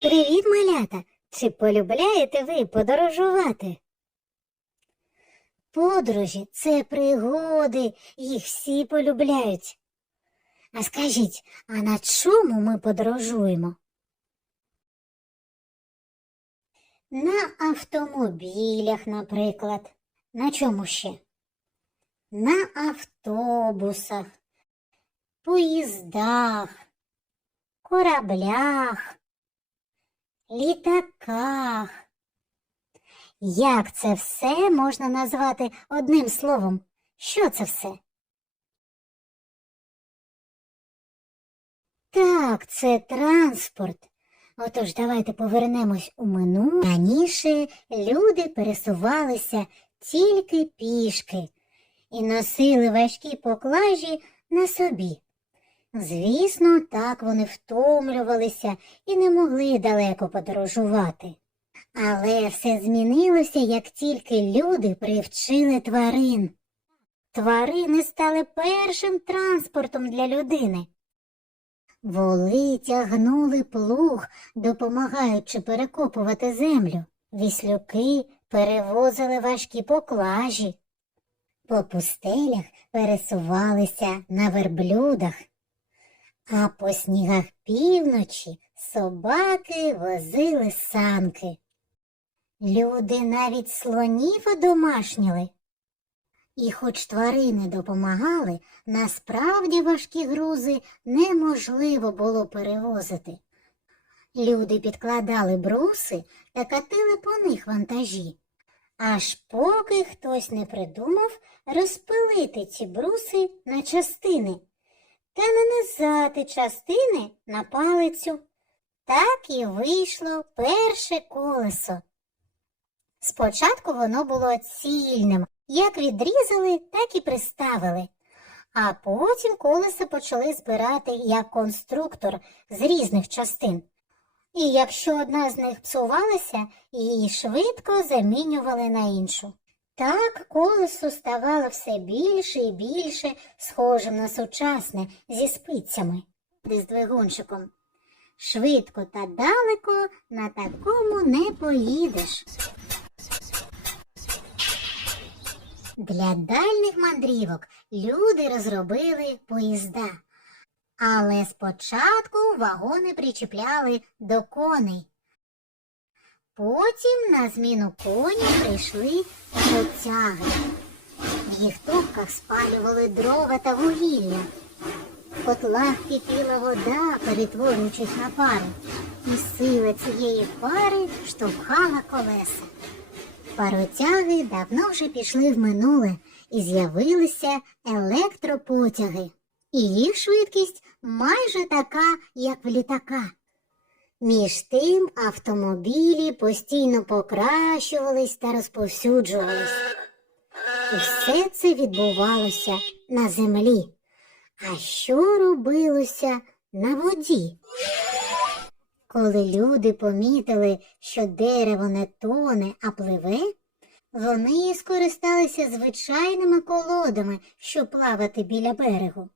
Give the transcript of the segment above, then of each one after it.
Привіт, малята! Чи полюбляєте ви подорожувати? Подорожі це пригоди, їх всі полюбляють. А скажіть, а на чому ми подорожуємо? На автомобілях, наприклад. На чому ще? На автобусах, поїздах, кораблях, літаках. Як це все можна назвати одним словом? Що це все? Так, це транспорт. Отож, давайте повернемось у минуле. Раніше люди пересувалися тільки пішки і носили важкі поклажі на собі. Звісно, так вони втомлювалися і не могли далеко подорожувати. Але все змінилося, як тільки люди привчили тварин. Тварини стали першим транспортом для людини. Воли тягнули плуг, допомагаючи перекопувати землю. Віслюки перевозили важкі поклажі. По пустелях пересувалися на верблюдах, а по снігах півночі собаки возили санки. Люди навіть слонів одомашніли. І хоч тварини допомагали, насправді важкі грузи неможливо було перевозити. Люди підкладали бруси та катили по них вантажі, аж поки хтось не придумав розпилити ці бруси на частини та нанизати частини на палицю. Так і вийшло перше колесо. Спочатку воно було цільним, як відрізали, так і приставили. А потім колеса почали збирати як конструктор з різних частин. І якщо одна з них псувалася, її швидко замінювали на іншу. Так колесо ставало все більше і більше схожим на сучасне зі спицями, де з двигунчиком. Швидко та далеко на такому не поїдеш. Для дальніх мандрівок люди розробили поїзда, але спочатку вагони причіпляли до коней. Потім на зміну коням прийшли потяги. В їх топках спалювали дрова та вугілля. В котлах кипіла вода, перетворюючись на пару, і сила цієї пари штовхала колеса. Паротяги давно вже пішли в минуле і з'явилися електропотяги. І їх швидкість майже така, як в літака. Між тим автомобілі постійно покращувались та розповсюджувались. І все це відбувалося на землі. А що робилося на воді? Коли люди помітили, що дерево не тоне, а пливе, вони скористалися звичайними колодами, щоб плавати біля берегу.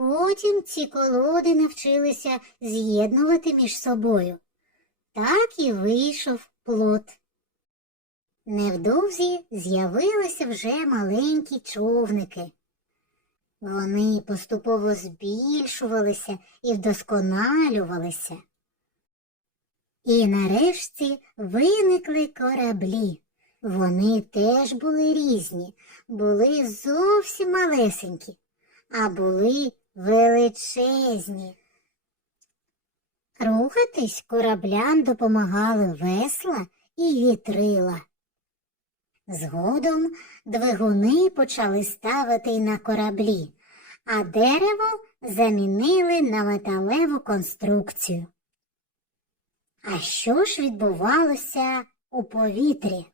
Потім ці колоди навчилися з'єднувати між собою. Так і вийшов плод. Невдовзі з'явилися вже маленькі човники. Вони поступово збільшувалися і вдосконалювалися. І нарешті виникли кораблі. Вони теж були різні, були зовсім малесенькі, а були величезні. Рухатись кораблям допомагали весла і вітрила. Згодом двигуни почали ставити на кораблі, а дерево замінили на металеву конструкцію. А що ж відбувалося у повітрі?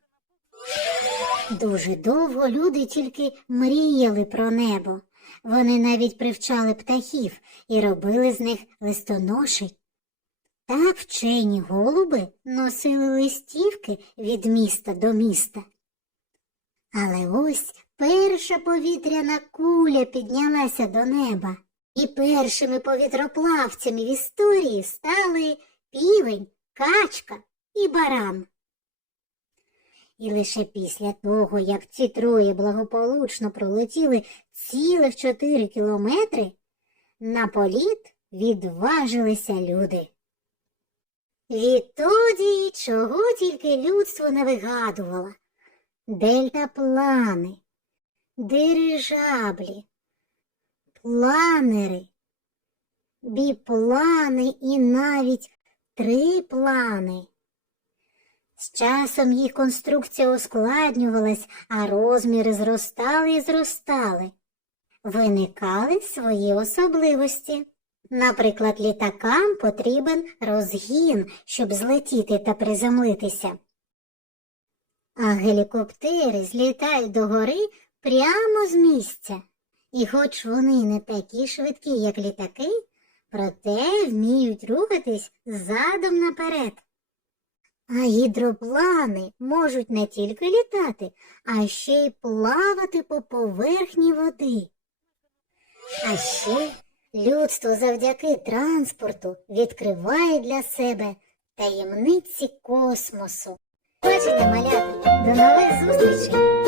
Дуже довго люди тільки мріяли про небо. Вони навіть привчали птахів і робили з них листоноші. Так вчені голуби носили листівки від міста до міста. Але ось перша повітряна куля піднялася до неба, і першими повітроплавцями в історії стали півень, качка і баран. І лише після того, як ці троє благополучно пролетіли цілих чотири кілометри, на політ відважилися люди. Відтоді чого тільки людство не вигадувало. Дельтаплани, дирижаблі, планери, біплани і навіть триплани. З часом їх конструкція ускладнювалась, а розміри зростали і зростали. Виникали свої особливості. Наприклад, літакам потрібен розгін, щоб злетіти та приземлитися. А гелікоптери злітають догори прямо з місця. І хоч вони не такі швидкі, як літаки, проте вміють рухатись задом наперед. А гідроплани можуть не тільки літати, а ще й плавати по поверхні води. А ще людство завдяки транспорту відкриває для себе таємниці космосу. Бачите, маляти, до нових зустрічей!